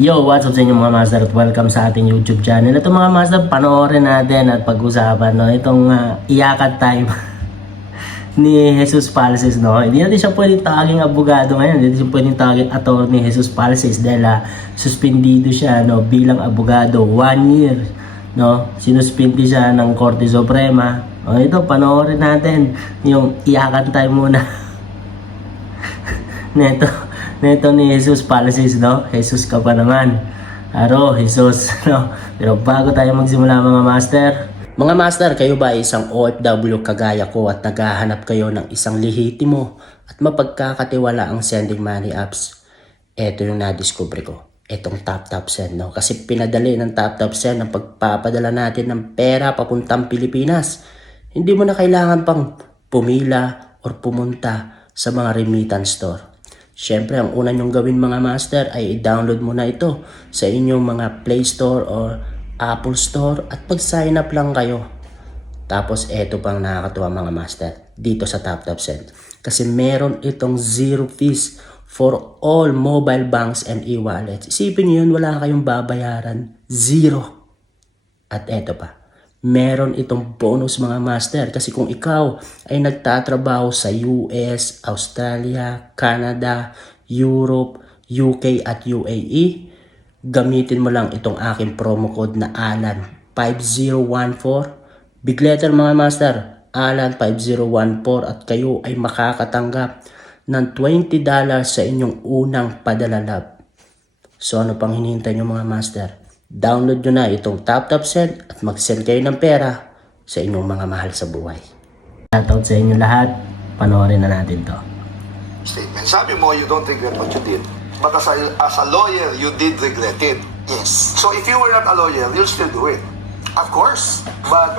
Yo, what's up sa inyo mga master at welcome sa ating YouTube channel. Ito mga master, panoorin natin at pag-usapan itong iyakan time ni Jesus Palces. Hindi natin siya pwedeng tawaging abogado ngayon, hindi natin siya pwedeng tawaging attorney Jesus Palces dahil suspendido siya bilang abogado 1 year. Sinuspindi siya ng Korte Suprema. Ito, panoorin natin yung iyakan time muna Neto ni Jesus Palces, Jesus ka pa naman. Aro, Jesus, Pero bago tayo magsimula mga master. Mga master, kayo ba ay isang OFW kagaya ko at naghahanap kayo ng isang lehitimo at mapagkakatiwala ang sending money apps? Ito yung nadiscover ko. Itong TapTapSend, Kasi pinadali ng TapTapSend ang pagpapadala natin ng pera papuntang Pilipinas. Hindi mo na kailangan pang pumila or pumunta sa mga remittance store. Siyempre, ang una nyong gawin mga master ay i-download mo na ito sa inyong mga Play Store or Apple Store at mag-sign up lang kayo. Tapos, eto pang nakakatuwa mga master dito sa TapTapSend. Kasi meron itong zero fees for all mobile banks and e-wallets. Isipin nyo yun, wala kayong babayaran. Zero. At eto pa. Meron itong bonus mga master kasi kung ikaw ay nagtatrabaho sa US, Australia, Canada, Europe, UK at UAE, gamitin mo lang itong aking promo code na ALAN5014. Big letter mga master, ALAN5014 at kayo ay makakatanggap ng $20 sa inyong unang padala. So ano pang hinihintay nyo mga master? Download nyo na itong TapTapSend at mag-send kayo ng pera sa inyong mga mahal sa buhay. Shoutout sa inyo lahat. Panoorin na natin to. Statement. Sabi mo, you don't regret what you did. But as a lawyer, you did regret it. Yes. So if you were not a lawyer, you'll still do it. Of course. But,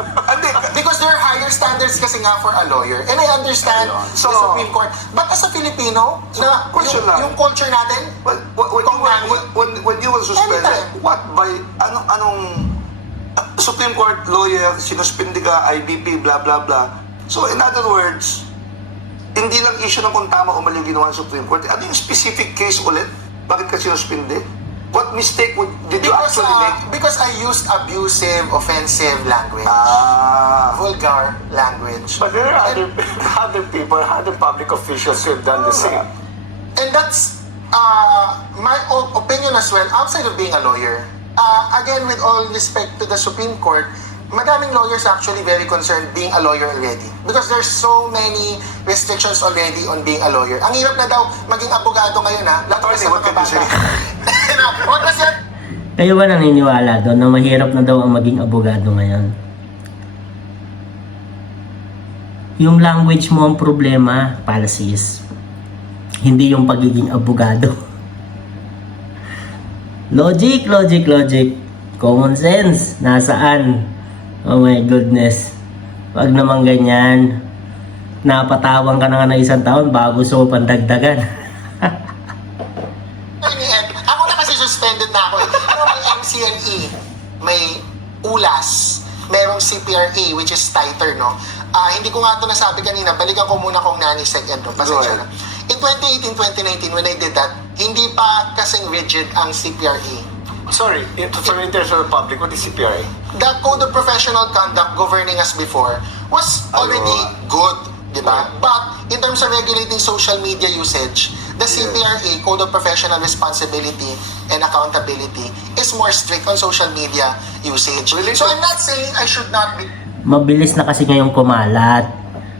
Because there are higher standards kasi nga for a lawyer. And I understand So, the Supreme Court. But as a Filipino, na question lang. yung culture natin, when you were suspended, Anytime. what by, anong Supreme Court lawyer, sinuspindi ka, IBP, blah, blah, blah. So in other words, hindi lang issue ng kung tama o mali ginawa ng Supreme Court. Ano yung specific case ulit? Bakit ka sinuspindi? What mistake did you actually make? because I used abusive, offensive language. Vulgar language. But there are other people, other public officials who have done the same. And that's my opinion as well, outside of being a lawyer. Again, with all respect to the Supreme Court, madaming lawyers actually very concerned being a lawyer already. Because there's so many restrictions already on being a lawyer. Ang hirap na daw maging abogado ngayon lalo na sa What mga can you say? bata. What was that? Kayo ba naniniwala doon na mahirap na daw ang maging abogado ngayon? Yung language mo ang problema, Palces. Hindi yung pagiging abogado. Logic. Common sense. Nasaan? Oh my goodness. Wag naman ganyan. Napatawang ka na nga ng isang taon bago so pandagdagan. Ako na kasi suspended na ako. May MCNE, may ULAS, merong CPRA which is tighter, hindi ko nga ito nasabi kanina, balikan ko muna kung nanisecond pasensya na. In 2018-2019 when I did that, hindi pa kasing rigid ang CPRA. Sorry, for the interest of the public, what is CPRA? The Code of Professional Conduct governing us before was already good, di ba? But in terms of regulating social media usage, the CPRA, Code of Professional Responsibility and Accountability, is more strict on social media usage. So I'm not saying I should not be... Mabilis na kasi ngayong kumalat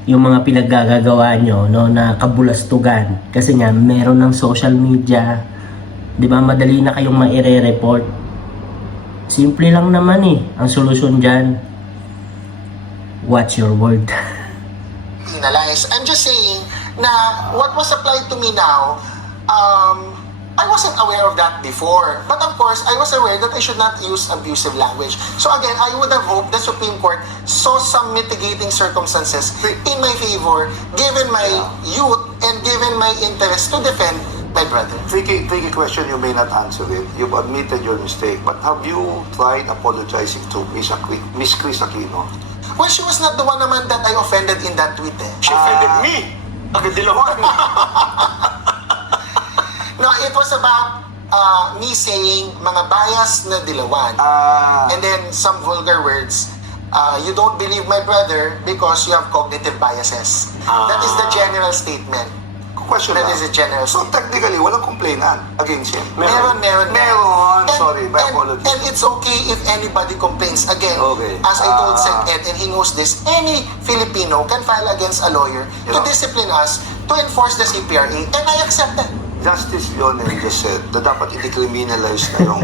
yung mga pinaggagawa nyo na kabulastugan. Kasi nga, meron ng social media. Di ba, madali na kayong maire-report. Simple lang naman ang solusyon dyan. Watch your word. Penalize. I'm just saying na what was applied to me now, I wasn't aware of that before. But of course, I was aware that I should not use abusive language. So again, I would have hoped the Supreme Court saw some mitigating circumstances in my favor, given my youth and given my interest to defend my brother. Tricky question, you may not answer it. You've admitted your mistake, but have you tried apologizing to Miss Chris Aquino? Well, she was not the one naman that I offended in that tweet. She offended me. Agadilawan. No, it was about me saying mga bias na dilawan. And then some vulgar words. You don't believe my brother because you have cognitive biases. That is the general statement. Question That lang. is a general So statement. technically, walang complainant against him. Meron. Sorry, my apologies. And it's okay if anybody complains. Again, Okay. as I told Sec Ed, and he knows this, any Filipino can file against a lawyer to Yeah. discipline us, to enforce the CPRA, and I accept that. Justice Lionel just said na dapat i-decriminalize na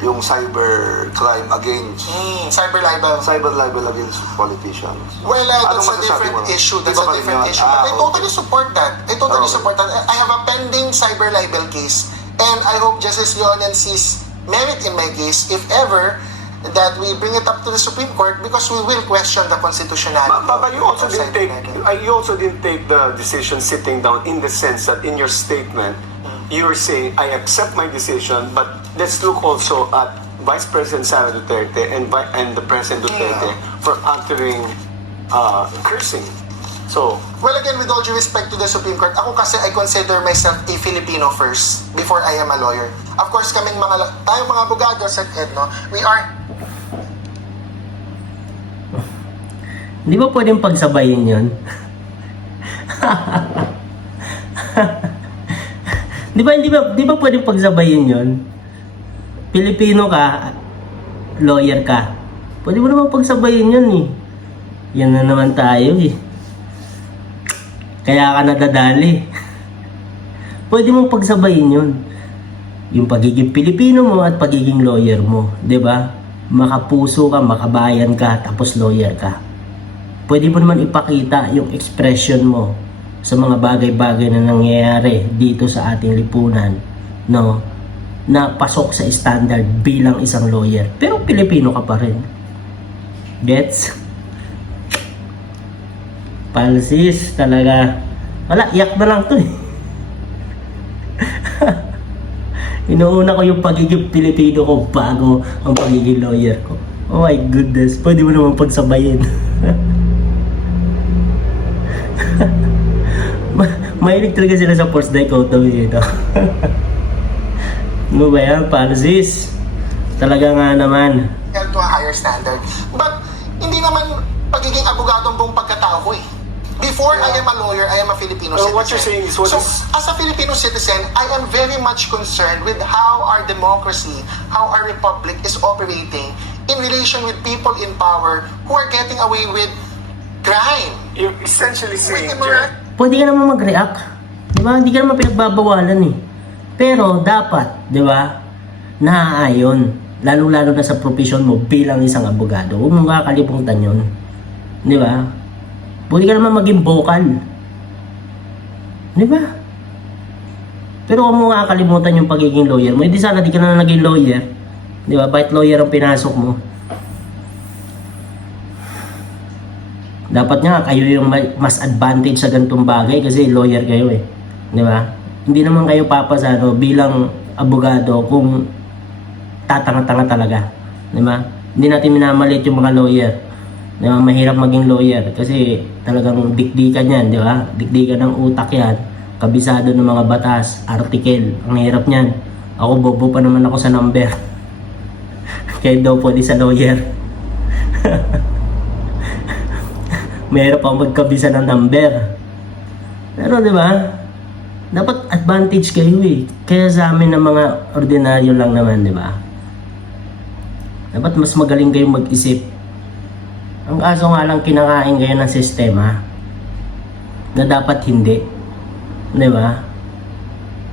yung cyber crime against Cyber libel. cyber libel against politicians. Well, that's Anong a masasabi different mo? issue. Di That's ba a pa rin different yun? issue. But I Okay. totally support that. I totally Okay. support that. I have a pending cyber libel case, and I hope Justice Leonen sees merit in my case, if ever, that we bring it up to the Supreme Court, because we will question the constitutionality. But you also of didn't cyber take libel. you also didn't take the decision sitting down, in the sense that in your statement you were saying, I accept my decision, but let's look also at Vice President Sara Duterte and the President Duterte for uttering cursing. So, Well, again, with all due respect to the Supreme Court, ako kasi I consider myself a Filipino first before I am a lawyer. Of course, tayong mga abogado sa Ed, no? We are. Di ba pwedeng pagsabayin yun? di ba pwedeng pagsabayin yun? Pilipino ka, lawyer ka. Pwede mo naman pagsabayin yun eh. Yan na naman tayo eh. Kaya ka nadadali. Pwede mong pagsabayin yun. Yung pagiging Pilipino mo at pagiging lawyer mo. 'Di ba? Makapuso ka, makabayan ka, tapos lawyer ka. Pwede mo naman ipakita yung expression mo sa mga bagay-bagay na nangyayari dito sa ating lipunan, no? Na pasok sa standard bilang isang lawyer. Pero Pilipino ka pa rin. Gets? Palsis talaga. Wala, iyak na lang to eh. Inuuna ko yung pagiging Pilipino ko bago ang pagiging lawyer ko. Oh my goodness, pwede mo naman pagsabayin. Mahilig talaga sila sa first dichotomy ito. Ano ba yan? Palsis. Talaga nga naman. To a higher standard. But hindi naman pagiging abogadong buong pagkatao ko eh. Before I am a lawyer, I am a Filipino citizen. what you're saying is as a Filipino citizen, I am very much concerned with how our democracy, how our republic is operating in relation with people in power who are getting away with crime. you're essentially saying, With immorality. Pwede ka naman mag-react. Di ba? Hindi ka naman pinagbabawalan eh. Pero dapat, di ba, naaayon. Lalo-lalo na sa profesyon mo bilang isang abogado. Huwag mong kakalimutan yun. Di ba? Pwede ka naman maging vocal. Di ba? Pero huwag mo kakalimutan yung pagiging lawyer mo. Hindi sana di ka na naging lawyer. Di ba? Bakit lawyer ang pinasok mo? Dapat nga kayo yung mas advantage sa ganitong bagay kasi lawyer kayo eh. Di ba? Hindi naman kayo papasa bilang abogado kung tatanga-tanga talaga. Di ba? Hindi natin minamalit yung mga lawyer. Di ba? Mahirap maging lawyer kasi talagang dikdikan yan, di ba? Dikdikan ng utak yan. Kabisado ng mga batas, article. Ang hirap niyan. Ako bobo pa naman ako sa number. Kaya daw pwede sa lawyer. Mahirap ako magkabisa ng number. Pero di ba? Dapat advantage kayo eh. Kaya sa amin na mga ordinaryo lang naman, di ba? Dapat mas magaling kayong mag-isip. Ang kaso nga lang kinakain kayo ng sistema na dapat hindi. Di ba?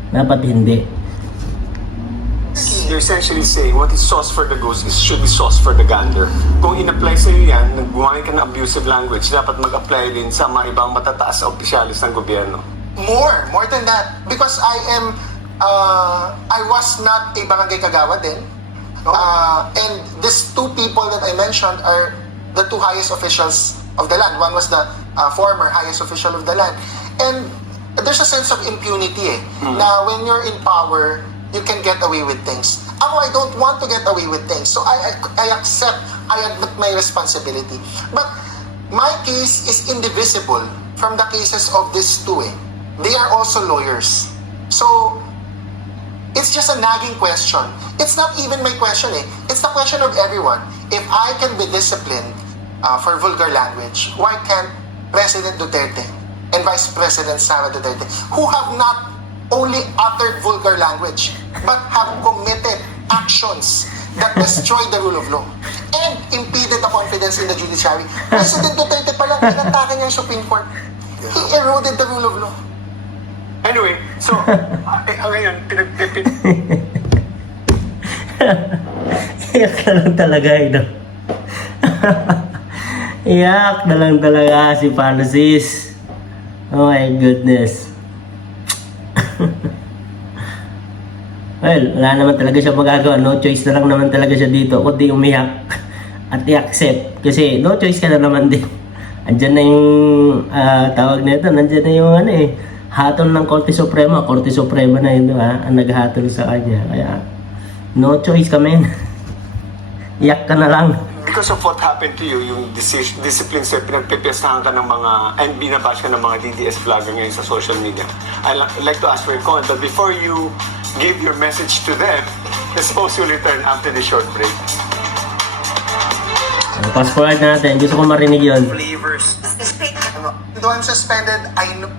Dapat hindi. you're essentially saying what is sauce for the goose should be sauce for the gander. Kung in-apply sa iyo yan, nagbuhay ka ng abusive language, dapat mag-apply din sa mga ibang matataas na opisyalis ng gobyerno. More than that. Because I was not a barangay kagawad then. And these two people that I mentioned are the two highest officials of the land. One was the former highest official of the land. And there's a sense of impunity eh. Na when you're in power, you can get away with things. Ako, I don't want to get away with things. So I accept, I admit my responsibility. But my case is indivisible from the cases of these two eh. They are also lawyers. So, It's just a nagging question. It's not even my question eh. It's the question of everyone. If I can be disciplined for vulgar language, why can't President Duterte and Vice President Sara Duterte, who have not only uttered vulgar language, but have committed actions that destroy the rule of law and impeded the confidence in the judiciary. President Duterte pa lang, inatake niya yung Supreme Court. He eroded the rule of law. Anyway, so, ngayon, Iyak na lang talaga ito. Iyak na lang talaga si Francis. Oh my goodness. Well, wala naman talaga siya magagawa. No choice na lang naman talaga siya dito kundi umiyak at i-accept. Kasi no choice ka na naman din. Andyan na yung tawag nito. Nandyan na yung hatol ng Korte Suprema. Korte Suprema na yun, ang naghatol sa kanya. Kaya, no choice kami. Iyak ka na lang. because of what happened to you, yung discipline set, pinagpipestahan ka ng mga, and binabash ka ng mga DDS vlogger ngayon sa social media. I'd like to ask for your comment, but before you give your message to them, let's suppose you return after the short break. So, fast forward natin. Gusto ko marinig yun. Though I'm suspended, I know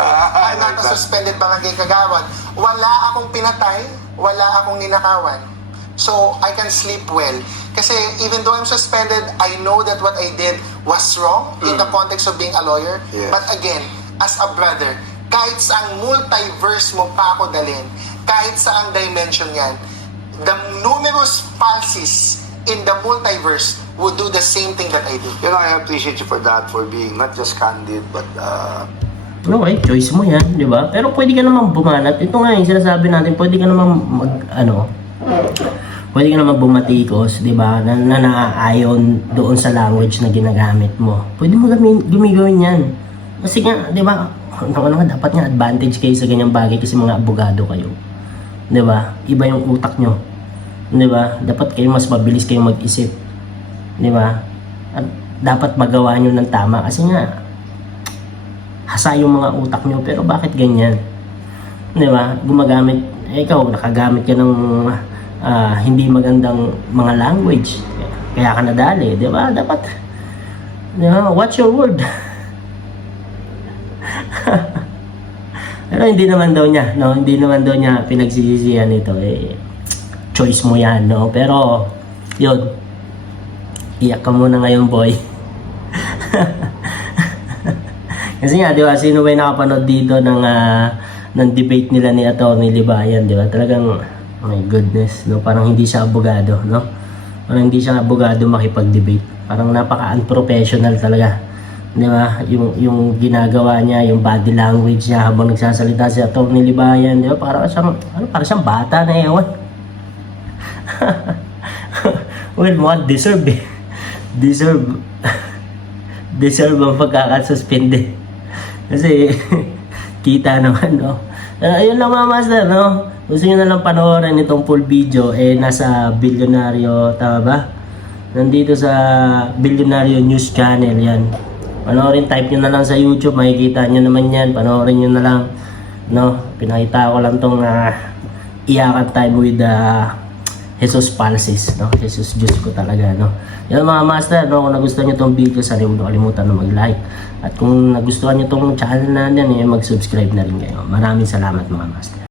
I'm not a suspended barangay kagawad. Wala akong pinatay, wala akong ninakawan. So, I can sleep well. Kasi even though I'm suspended, I know that what I did was wrong in the context of being a lawyer. Yes. But again, as a brother, kahit saang multiverse mo pa ako dalhin, kahit saang dimension yan, the numerous falsies in the multiverse would do the same thing that I did. You know, I appreciate you for that, for being not just candid, but Okay, choice mo yan, di ba? Pero pwede ka naman bumanat. Ito nga yung sinasabi natin, pwede ka naman pwede ka naman bumatikos, di ba? Na naaayon doon sa language na ginagamit mo. Pwede mo gumigawin yan. Kasi nga, di ba? Dapat nga advantage kayo sa ganyang bagay kasi mga abogado kayo. Di ba? Iba yung utak nyo. Di ba? Dapat kayo mas mabilis kayong mag-isip. Di ba? At dapat magawa nyo ng tama kasi nga hasa yung mga utak nyo, pero bakit ganyan? Di ba? Gumagamit, ikaw, nakagamit ka ng hindi magandang mga language. Kaya ka nadali, di ba? Dapat, di ba? Watch your word. Pero hindi naman daw niya, no? Hindi naman daw niya pinagsisisihan ito. Choice mo yan, no? Pero, yun. Iyak ka muna ngayon, boy. Kasi nga, di ba, sino ba yung nakapanood dito ng debate nila ni Atty. Libayan, di ba? Talagang, oh my goodness, no? Parang hindi siya abogado, no? Parang hindi siya abogado makipag-debate. Parang napaka-unprofessional talaga. Di ba? Yung ginagawa niya, yung body language niya habang nagsasalita si Atty. Libayan, di ba? Parang siyang bata na ewan. Well, what deserve eh. Deserve ang pagkakasuspende. Kasi, kita naman, no? Ayun lang mga master, no? Gusto nyo na lang panoorin itong full video, nasa Bilyonaryo, tama ba? Nandito sa Bilyonaryo News Channel, yan. Panoorin, type nyo na lang sa YouTube, makikita nyo naman yan. Panoorin nyo na lang, no? Pinakita ko lang tong iyakan time with Jesus Palsis, no? Jesus Diyos ko talaga, no? Yan mga master, no? Kung nagustuhan nyo itong video, sana huwag kalimutan na mag-like. At kung nagustuhan nyo itong channel na yan, mag-subscribe na rin kayo. Maraming salamat mga master.